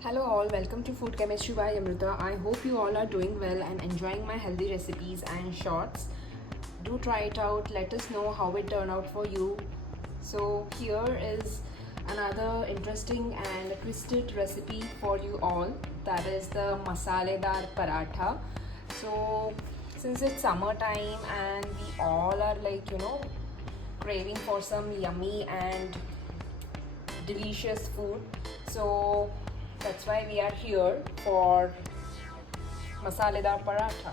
Hello all, welcome to Food Chemistry by Amrita. I hope you all are doing well and enjoying my healthy recipes and shorts. Do try it out, let us know how it turned out for you. So here is another interesting and twisted recipe for you all, that is the Masaledar Paratha. So since it's summertime and we all are craving for some yummy and delicious food, so that's why we are here for Masaledar Paratha.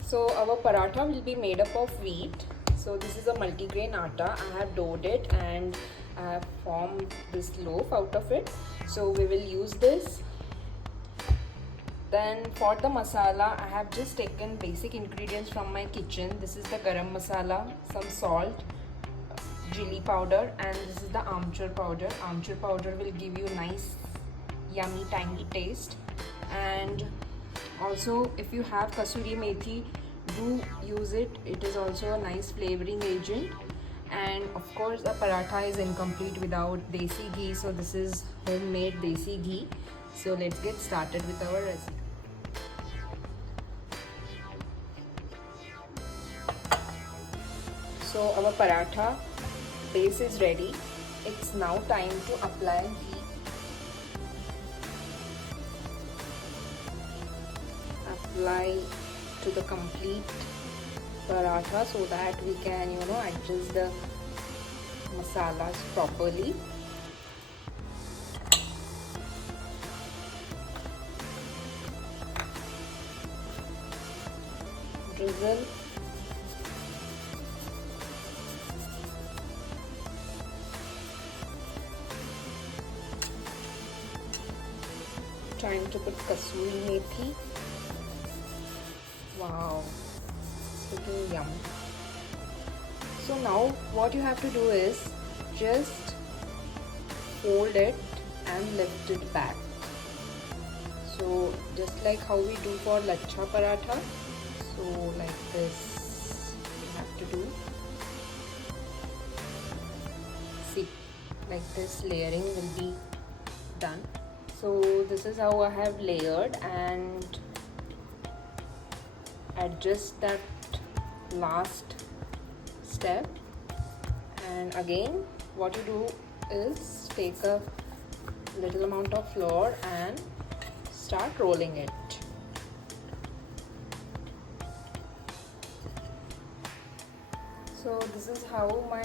So our paratha will be made up of wheat. So this is a multigrain atta. I have doughed it and I have formed this loaf out of it. So we will use this. Then for the masala, I have just taken basic ingredients from my kitchen. This is the garam masala, some salt, chili powder, and this is the amchur powder. Amchur powder will give you nice yummy tangy taste. And also if you have kasuri methi, do use it. It is also a nice flavoring agent. And of course the paratha is incomplete without desi ghee, so this is homemade desi ghee. So let's get started with our recipe. So our paratha base is ready. It's now time to apply ghee. Apply to the complete paratha so that we can adjust the masalas properly. Drizzle. Time to put kasuri methi. Wow, it's looking yum. So now what you have to do is just fold it and lift it back. So just like how we do for lachha paratha, so like this you have to do. See, like this layering will be done. So this is how I have layered, and adjust that last step. And again what you do is take a little amount of flour and start rolling it. So this is how my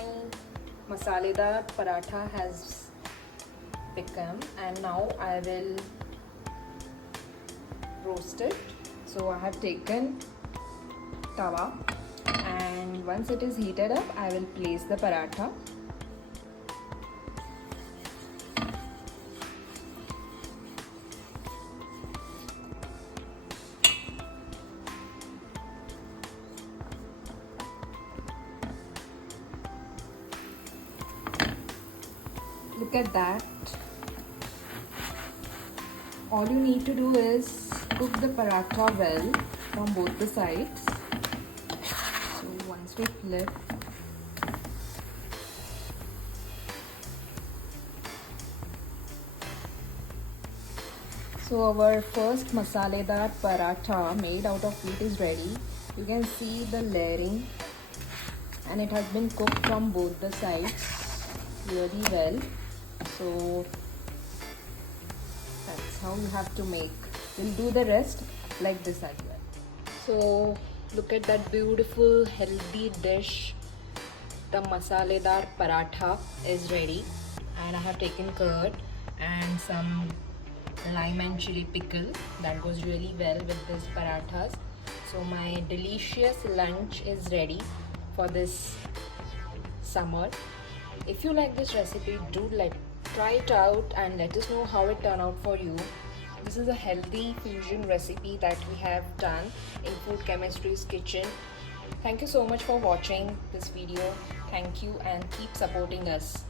Masaledar paratha has become, and now I will roast it. So I have taken tawa, and once it is heated up, I will place the paratha. Look at that. All you need to do is cook the paratha well from both the sides. So once we flip, so our first masaledar paratha made out of wheat is ready. You can see the layering, and it has been cooked from both the sides really well. So that's how you have to make. We'll do the rest like this as well. So look at that beautiful healthy dish. The Masaledar paratha is ready, and I have taken curd and some lime and chili pickle that goes really well with this parathas. So my delicious lunch is ready for this summer. If you like this recipe, do try it out and let us know how it turned out for you. This is a healthy fusion recipe that we have done in Food Chemistry's kitchen. Thank you so much for watching this video. Thank you, and keep supporting us.